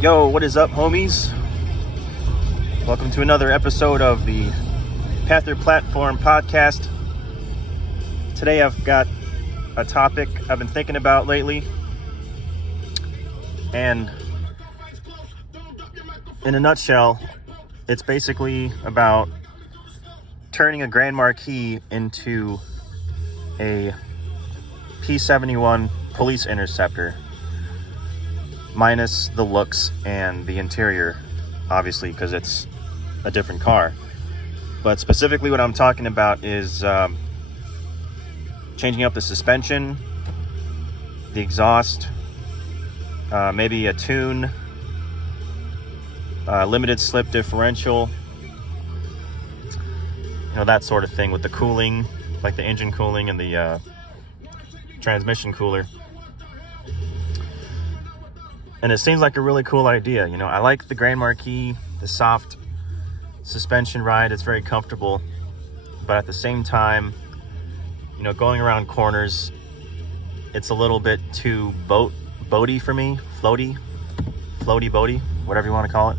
Yo, what is up, homies? Welcome to another episode of the Panther Platform podcast. Today I've got a topic I've been thinking about lately, and in a nutshell, it's basically about turning a Grand Marquis into a P-71 police interceptor, minus the looks and the interior, obviously, because it's a different car. But specifically what I'm talking about is changing up the suspension, the exhaust, maybe a tune, limited slip differential, that sort of thing, with the cooling, like the engine cooling and the transmission cooler. And it seems like a really cool idea. I like the Grand Marquis, the soft suspension ride. It's very comfortable. But at the same time, going around corners, it's a little bit too boaty for me. Floaty, boaty, whatever you want to call it.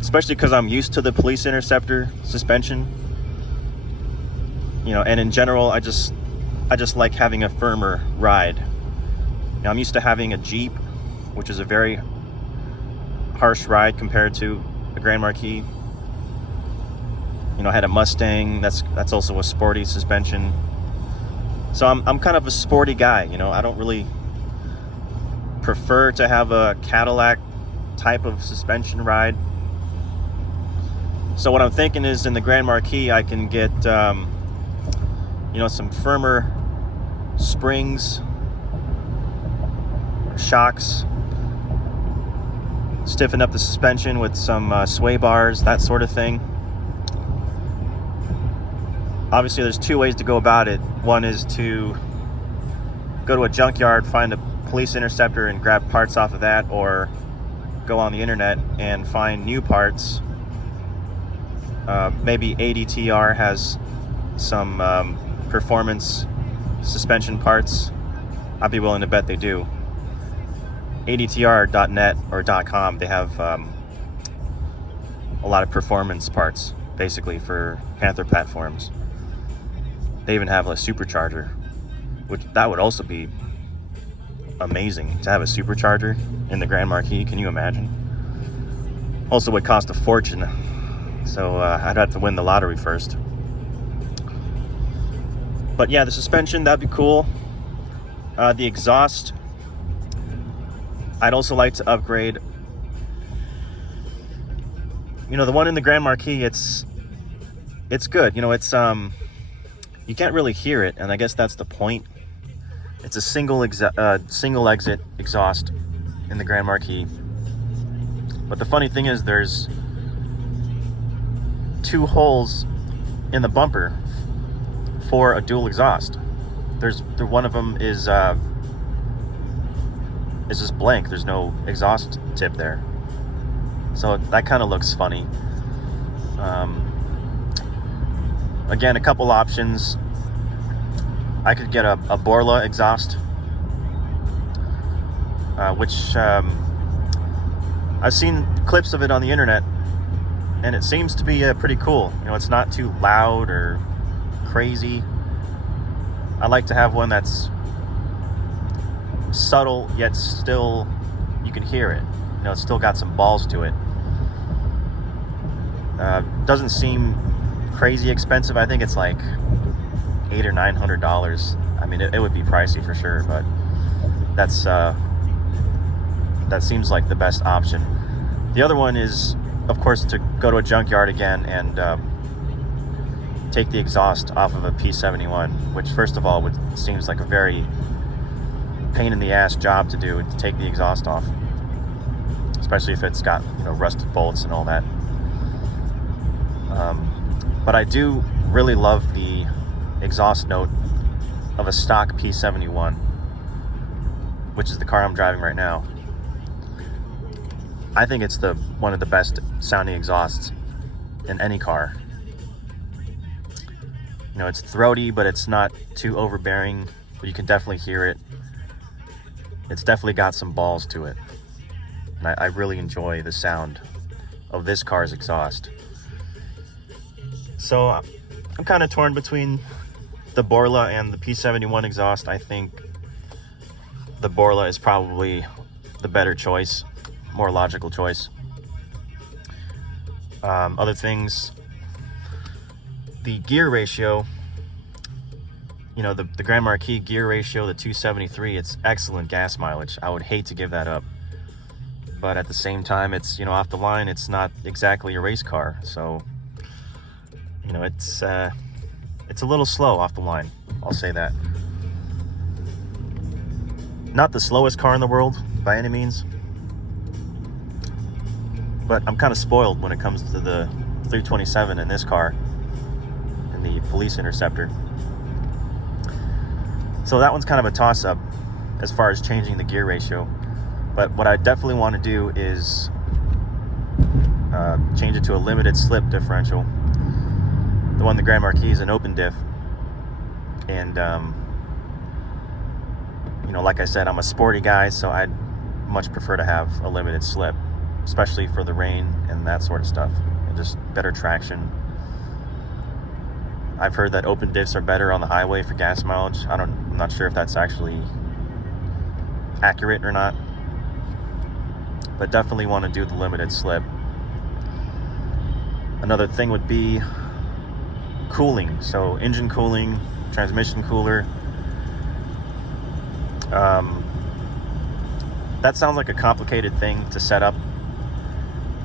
Especially because I'm used to the police interceptor suspension. And in general, I just like having a firmer ride. I'm used to having a Jeep, which is a very harsh ride compared to a Grand Marquis. I had a Mustang. That's also a sporty suspension. So I'm kind of a sporty guy. I don't really prefer to have a Cadillac type of suspension ride. So what I'm thinking is, in the Grand Marquis, I can get some firmer springs, shocks, stiffen up the suspension with some sway bars, that sort of thing. Obviously, there's two ways to go about it. One is to go to a junkyard, find a police interceptor and grab parts off of that, or go on the internet and find new parts. Maybe ADTR has some performance suspension parts. I'd be willing to bet they do. ADTR.net or .com, they have a lot of performance parts, basically, for Panther platforms. They even have a supercharger, which that would also be amazing to have a supercharger in the Grand Marquis. Can you imagine? Also would cost a fortune, so I'd have to win the lottery first. But yeah, the suspension, that'd be cool. The exhaust, I'd also like to upgrade. The one in the Grand Marquis, it's good. It's you can't really hear it, and I guess that's the point. It's a single exit exhaust in the Grand Marquis. But the funny thing is, there's two holes in the bumper for a dual exhaust. One of them is just blank. There's no exhaust tip there, so that kind of looks funny. Again, a couple options. I could get a Borla exhaust, which I've seen clips of it on the internet, and it seems to be pretty cool. It's not too loud or crazy. I like to have one that's subtle, yet still you can hear it. It's still got some balls to it. Doesn't seem crazy expensive. I think it's like $800 or $900. I mean, it would be pricey for sure, but that seems like the best option. The other one is, of course, to go to a junkyard again and take the exhaust off of a P-71, which, first of all, seems like a very pain in the ass job to do, to take the exhaust off, especially if it's got rusted bolts and all that. But I do really love the exhaust note of a stock P-71, which is the car I'm driving right now. I think it's one of the best sounding exhausts in any car. It's throaty, but it's not too overbearing, but you can definitely hear it. It's definitely got some balls to it. And I really enjoy the sound of this car's exhaust. So I'm kind of torn between the Borla and the P71 exhaust. I think the Borla is probably the better choice, more logical choice. Other things, the gear ratio, you know, the Grand Marquis gear ratio, the 273, it's excellent gas mileage. I would hate to give that up. But at the same time, it's, you know, off the line, it's not exactly a race car. So, you know, it's a little slow off the line. I'll say that. Not the slowest car in the world by any means. But I'm kind of spoiled when it comes to the 327 in this car and the Police Interceptor. So that one's kind of a toss-up as far as changing the gear ratio. But what I definitely want to do is change it to a limited slip differential. The one, the Grand Marquis, is an open diff. And, you know, like I said, I'm a sporty guy, so I'd much prefer to have a limited slip, especially for the rain and that sort of stuff. And just better traction. I've heard that open diffs are better on the highway for gas mileage. I'm not sure if that's actually accurate or not. But definitely want to do the limited slip. Another thing would be cooling. So engine cooling, transmission cooler. That sounds like a complicated thing to set up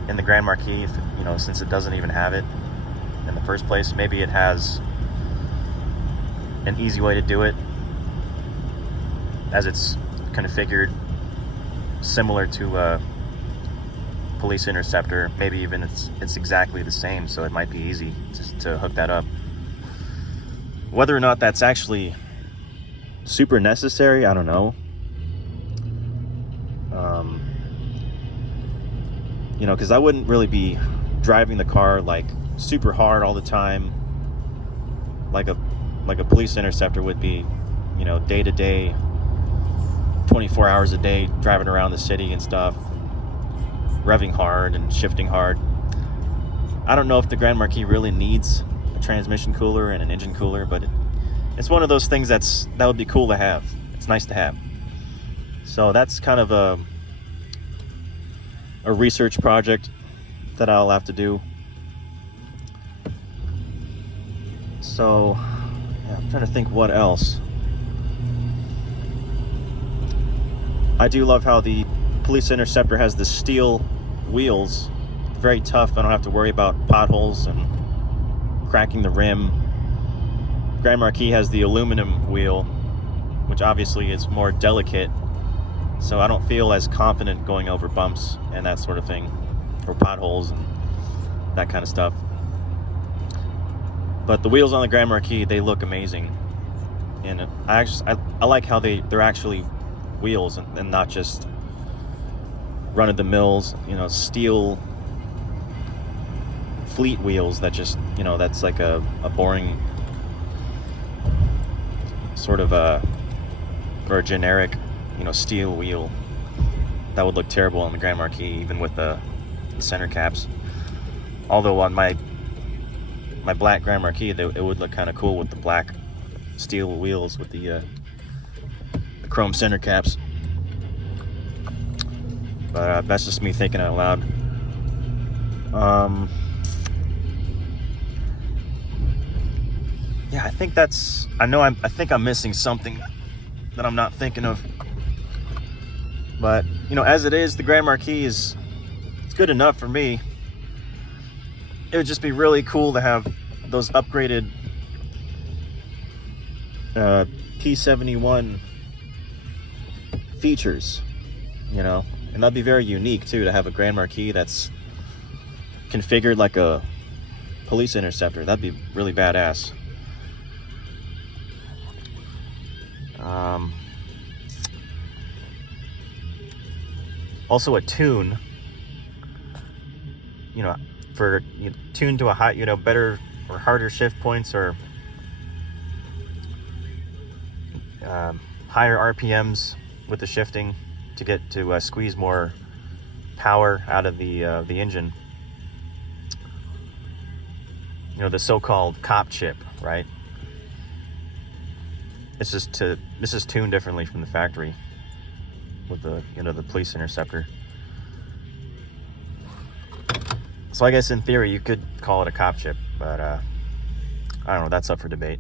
in the Grand Marquis, you know, since it doesn't even have it in the first place. Maybe it has an easy way to do it, as it's configured similar to Police Interceptor. Maybe even it's exactly the same, so it might be easy to hook that up. Whether or not that's actually super necessary, I don't know. You know, because I wouldn't really be driving the car like super hard all the time, like a Police Interceptor would be, you know, day to day, 24 hours a day, driving around the city and stuff, revving hard and shifting hard. I don't know if the Grand Marquis really needs a transmission cooler and an engine cooler, but it's one of those things that would be cool to have. It's nice to have. So that's kind of a research project that I'll have to do. So yeah, I'm trying to think what else. I do love how the Police Interceptor has the steel wheels. Very tough. I don't have to worry about potholes and cracking the rim. Grand Marquis has the aluminum wheel, which obviously is more delicate, so I don't feel as confident going over bumps and that sort of thing, or potholes and that kind of stuff. But the wheels on the Grand Marquis, they look amazing, and I like how they're actually wheels and not just run-of-the-mills, you know, steel fleet wheels that just, you know, that's like a boring sort of or a generic, you know, steel wheel. That would look terrible on the Grand Marquis, even with the center caps. Although on my black Grand Marquis, it would look kind of cool with the black steel wheels with the chrome center caps. But that's just me thinking out loud. Yeah, I think that's. I think I'm missing something that I'm not thinking of. But you know, as it is, the Grand Marquis it's good enough for me. It would just be really cool to have those upgraded P71 features, you know, and that'd be very unique too, to have a Grand Marquis that's configured like a Police Interceptor. That'd be really badass. Also a tune, you know, for tune to a high, you know, better or harder shift points, or higher RPMs, with the shifting to get to squeeze more power out of the engine. You know, the so-called cop chip, right? This is tuned differently from the factory with the, you know, the police interceptor. So I guess in theory you could call it a cop chip, but I don't know, that's up for debate.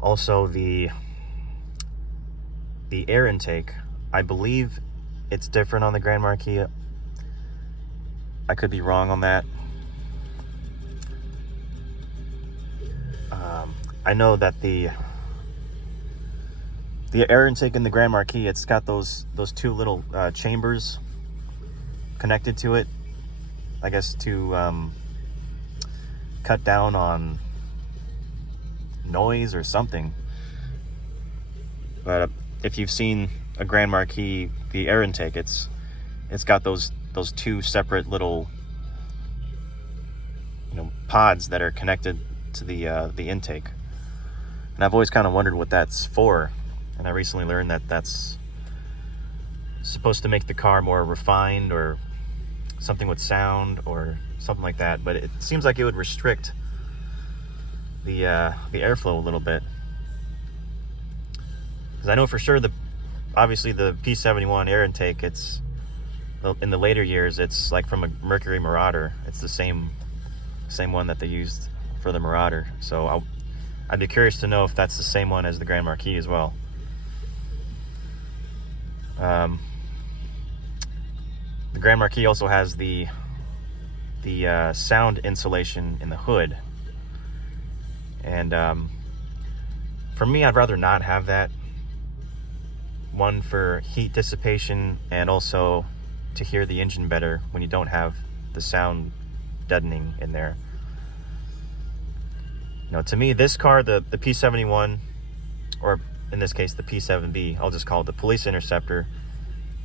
Also the air intake, I believe it's different on the Grand Marquis. I could be wrong on that. I know that the air intake in the Grand Marquis, it's got those two little chambers connected to it, I guess to cut down on noise or something. But if you've seen a Grand Marquis, the air intake, it's got those two separate little, you know, pods that are connected to the intake. And I've always kind of wondered what that's for, and I recently learned that that's supposed to make the car more refined or something with sound or something like that. But it seems like it would restrict the airflow a little bit, because I know for sure obviously the P71 air intake, it's in the later years, it's like from a Mercury Marauder. It's the same one that they used for the Marauder. So I'd be curious to know if that's the same one as the Grand Marquis as well. The Grand Marquis also has the sound insulation in the hood, and for me, I'd rather not have that. One, for heat dissipation, and also to hear the engine better when you don't have the sound deadening in there. You know, to me, this car, the P71, or in this case the P7B, I'll just call it the Police Interceptor,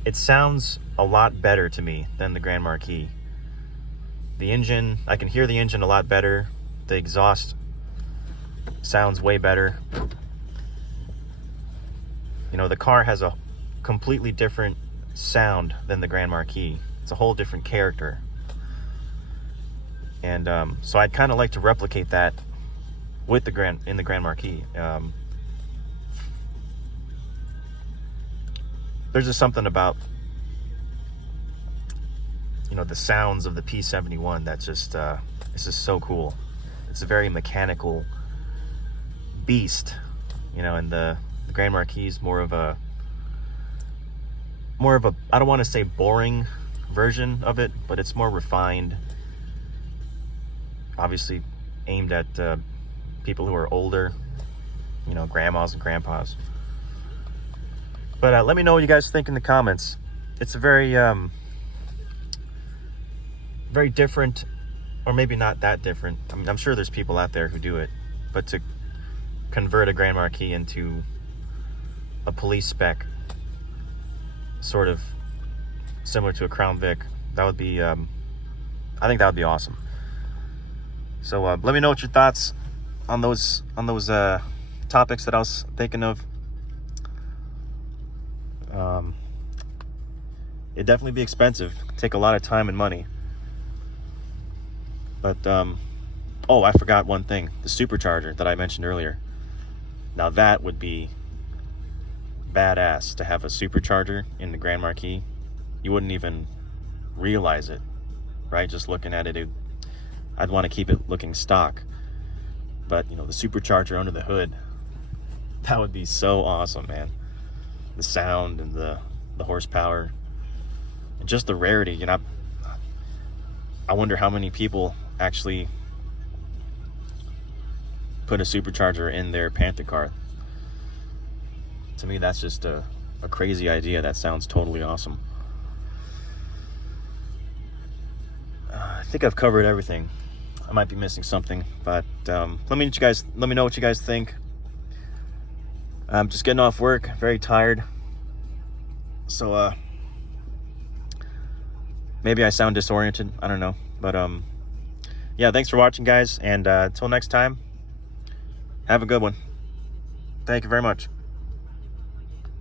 it sounds a lot better to me than the Grand Marquis. The engine, I can hear the engine a lot better. The exhaust sounds way better. You know, the car has a completely different sound than the Grand Marquis. It's a whole different character. And so I'd kind of like to replicate that with the Grand Marquis. There's just something about, you know, the sounds of the P71 that's just it's just so cool. It's a very mechanical beast, you know, and the Grand Marquis is more of a I don't want to say boring version of it, but it's more refined, obviously aimed at people who are older, you know, grandmas and grandpas. But let me know what you guys think in the comments. It's a very very different, or maybe not that different. I mean, I'm sure there's people out there who do it, but to convert a Grand Marquis into a police spec, sort of similar to a Crown Vic, that would be I think that would be awesome. So let me know what your thoughts on those topics that I was thinking of. It'd definitely be expensive, take a lot of time and money, but oh, I forgot one thing, the supercharger that I mentioned earlier. Now that would be badass, to have a supercharger in the Grand Marquis. You wouldn't even realize it, right? Just looking at it, I'd want to keep it looking stock, but you know, the supercharger under the hood, that would be so awesome, man. The sound and the horsepower and just the rarity, you know. I wonder how many people actually put a supercharger in their Panther car. To me, that's just a crazy idea. That sounds totally awesome. I think I've covered everything. I might be missing something, but let me know what you guys think. I'm just getting off work, very tired, so maybe I sound disoriented, I don't know, but yeah, thanks for watching, guys, and until next time, have a good one. Thank you very much.